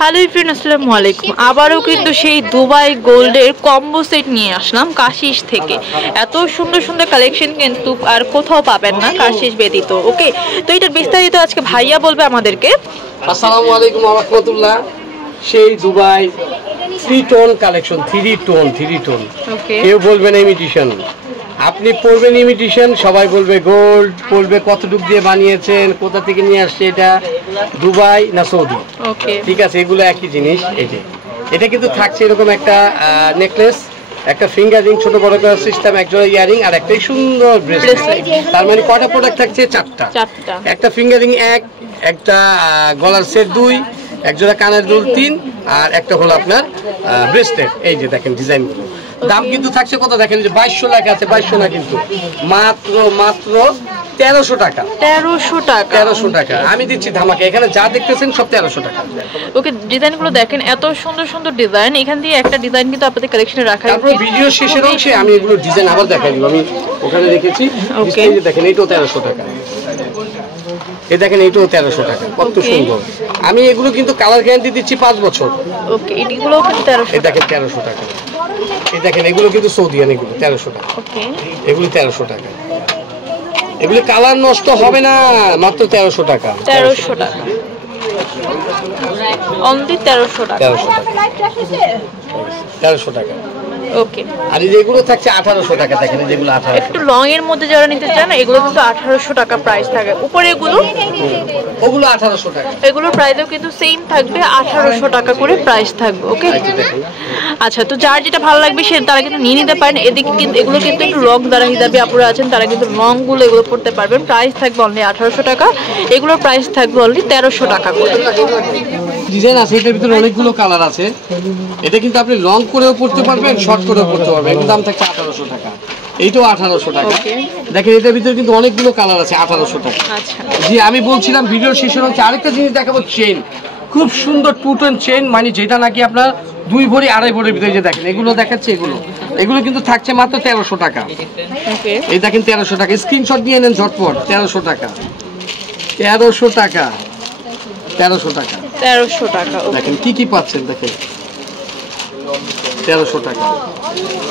Hello friend, আসসালামু আলাইকুম। আবারও কিন্তু সেই দুবাই গোল্ডের কম্বো সেট নিয়ে আসলাম কাশিস থেকে। এত সুন্দর সুন্দর কালেকশন কিন্তু আর কোথাও পাবেন না কাশিস ব্যতীত। ওকে, তো এটার বিস্তারিত আজকে ভাইয়া বলবে আমাদেরকে। আসসালামু আলাইকুম ওয়া রাহমাতুল্লাহ। সেই দুবাই 3 টোন কালেকশন, 3 টোন। কেউ বলবেন ইমিটেশন, আপনি পরবেন ইমিটেশন, সবাই বলবে গোল্ড, বলবে কতটুক দিয়ে বানিয়েছেন, কোথা থেকে নিয়ে আসছে, এটা দুবাই না সৌদি। ওকে, ঠিক আছে, এগুলো একই জিনিস। এই যে এটা কিন্তু থাকছে এরকম একটা নেকলেস, একটা ফিঙ্গারিং, ছোট বড় করার সিস্টেম, একজোড়া ইয়ারিং আর একটা সুন্দর ব্রেসলেট। তার মানে কয়টা প্রোডাক্ট থাকছে? চারটা। একটা ফিঙ্গারিং একটা গলার সেট 2, একজোড়া কানের দুল 3 আর একটা হলো আপনার ব্রেসলেট। এই যে দেখেন ডিজাইনগুলো। দাম কিন্তু থাকছে কত দেখেন, যে 2200 লেখা আছে, 2200 না কিন্তু মাত্র 1300 টাকা। 1300 টাকা আমি দিচ্ছি ধামাকা। এখানে যা দেখতেছেন সব 1300 টাকা। ওকে, ডিজাইনগুলো দেখেন, এত সুন্দর সুন্দর ডিজাইন। এখান দিয়ে একটা ডিজাইন কিন্তু আপনাদের কালেকশনে রাখা আছে। তারপর ভিডিও শেষের অংশে আমি এগুলো ডিজাইন আবার দেখাই দিব। আমি ওখানে রেখেছি। এই যে দেখেন, এইটাও 1300 টাকা। এই দেখেন, এইটাও 1300 টাকা। কত সুন্দর। আমি এগুলো কিন্তু কালার গ্যারান্টি দিচ্ছি 5 বছর। ওকে, এগুলো কিন্তু 1300। এই দেখেন 1300 টাকা। এই দেখেন, এগুলো কিন্তু সৌদিয়ান, এগুলো 1300 টাকা। ওকে, এগুলো 1300 টাকা। এগুলো কালার নষ্ট হবে না, মাত্র 1300 টাকা। 1300 টাকা, অনলি 1300 টাকা। 1300 টাকা। ওকে, আর যেগুলো থাকছে 1800 টাকা। দেখেন যেগুলো 1800। একটু লং এর মধ্যে যারা নিতে চান এগুলো কিন্তু 1800 টাকা প্রাইস থাকে। উপরে এগুলো ওগুলো 1800 টাকা। এগুলোর প্রাইসও কিন্তু সেম থাকবে, 1800 টাকা করে প্রাইস থাকবে। ওকে, আচ্ছা, তো যার যেটা ভালো লাগবে সে তারা কিন্তু নিয়ে নিতে পারেন। এদিকে কিন্তু এগুলো কিন্তু একটু লং দ্বারা হিসাবে আপুরা আছেন, তারা কিন্তু লং গুলো এগুলো পড়তে পারবেন। প্রাইস থাকবে অনলি 1800 টাকা। এগুলোর প্রাইস থাকবে অনলি 1300 টাকা করে। ডিজাইন আছে, এটার ভিতরে অনেকগুলো কালার আছে। এটা কিন্তু আপনি লং করেও পড়তে পারবেন, শর্ট করেও পড়তে পারবেন। এর দাম থাকছে 1800 টাকা। এইটাও 1800 টাকা। দেখেন, এটার ভিতরে কিন্তু অনেকগুলো কালার আছে। 1800 টাকা। আচ্ছা, জি, আমি বলছিলাম ভিডিওর শেষে হচ্ছে আরেকটা জিনিস দেখাবো, চেইন। খুব সুন্দর 2 টোন চেইন, মানে যেটা নাকি আপনার 2 ভরি 2.5 ভরির ভিতরে। যে দেখেন এগুলো দেখাচ্ছে, এগুলো কিন্তু থাকছে মাত্র 1300 টাকা। এই দেখেন 1300 টাকা। স্ক্রিনশট নিয়ে নেন ঝটপট। 1300 টাকা, 1300 টাকা, 1300 টাকা, 1300 টাকা। দেখেন কি কি পাচ্ছেন। দেখেন 1300 টাকা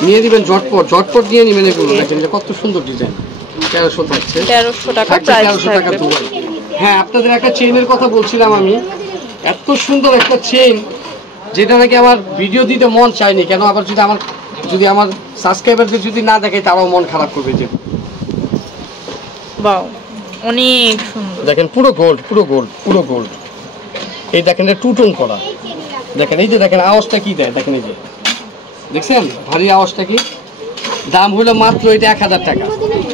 নিয়ে দিবেন, ঝটপট নিয়ে নেবেন এগুলো। দেখেন যে কত সুন্দর ডিজাইন। 1300 থাকছে, 1300 টাকা প্রাইস 1300 টাকা থাকবে। দুবাই। হ্যাঁ, আপনাদের একটা চেইনের কথা বলছিলাম আমি। এত সুন্দর একটা চেইন, যেটা নাকি আমার ভিডিও দিতে মন চায়নি। কেন আবার যদি আমার সাবস্ক্রাইবারদের যদি না দেখে, তারাও মন খারাপ করবে। যে বাও, অনেক সুন্দর। দেখেন পুরো গোল্ড। এই দেখেন, এটা 2 টোন করা। দেখেন এই যে দেখেন আওয়াজটা কি দেয়। দেখেন এই যে দেখছেন ভারী আওয়াজটা কি। দাম হলো মাত্র এটা 1000 টাকা।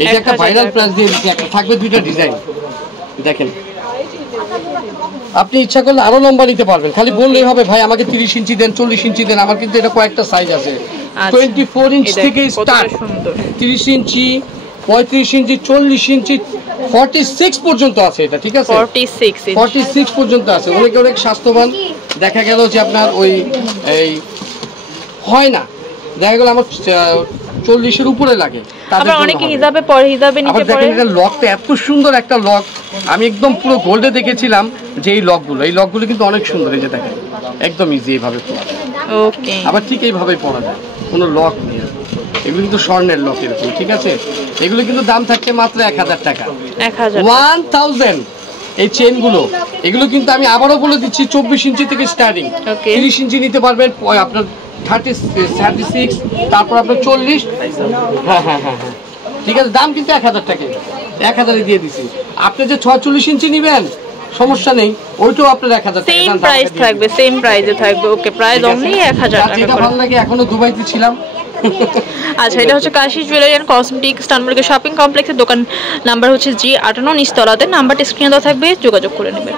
এটা একটা ভাইরাল প্রাইস দিয়ে দিচ্ছি। একটা থাকবে 2টা ডিজাইন। দেখেন, আপনি ইচ্ছা করলে আরো লম্বা নিতে পারবেন। খালি বললেই হবে, ভাই আমাকে 30 ইঞ্চি দেন, 40 ইঞ্চি দেন। আমার কিন্তু এটা কয়েকটা সাইজ আছে। 24 ইঞ্চ থেকে স্টার্ট, 30 ইঞ্চি, 35 ইঞ্চি, 40 ইঞ্চি, 46 পর্যন্ত আছে এটা। ঠিক আছে, 46 পর্যন্ত আছে। অনেক স্বাস্থ্যবান। দেখা গেল যে আপনার এই হয় না, দেখা গেল আমার 40-এর উপরে লাগে। আবার অনেকে হিসাবে নিচে পড়ে। দেখেন, এটা লকটা এত সুন্দর একটা লক। আমি একদম পুরো গোল্ডে দেখেছিলাম যে এই লকগুলো কিন্তু অনেক সুন্দর। এই যে দেখেন, একদম ইজি এইভাবে পড়া। ওকে, আবার ঠিক এইভাবে পড়া যায়, কোনো লক নেই। এগুলো কিন্তু স্বর্ণের লক এরকম। ঠিক আছে, এগুলো কিন্তু দাম থাকছে মাত্র 1000 টাকা। 1000 এই চেইনগুলো। এগুলো কিন্তু আমি আবারও বলে দিচ্ছি, 24 ইঞ্চি থেকে স্টার্টিং। 30 ইঞ্চি নিতে পারবেন, আপনার 36, তারপর আপনার 40। হ্যাঁ, ঠিক আছে। দাম কিন্তু 1000 টাকা। 1000-এ দিয়ে দিচ্ছি। আপনি যে 46 ইঞ্চি নেবেন, সমস্যা নেই, ওইটাও আপনার 1000 টাকা। সেম প্রাইস থাকবে, সেম প্রাইসে থাকবে। ওকে, প্রাইস অনলি 1000 টাকা। যেটা ভালো লাগে। এখনো দুবাইতে ছিলাম। আচ্ছা, এটা হচ্ছে কাশিস জুয়েলারি অ্যান্ড কসমেটিক্স স্টানবার্গের শপিং কমপ্লেক্সের দোকান নাম্বার হচ্ছে G58 নিচতলাতে। নাম্বারটা স্ক্রিনে দেওয়া থাকবে, যোগাযোগ করে নেবেন।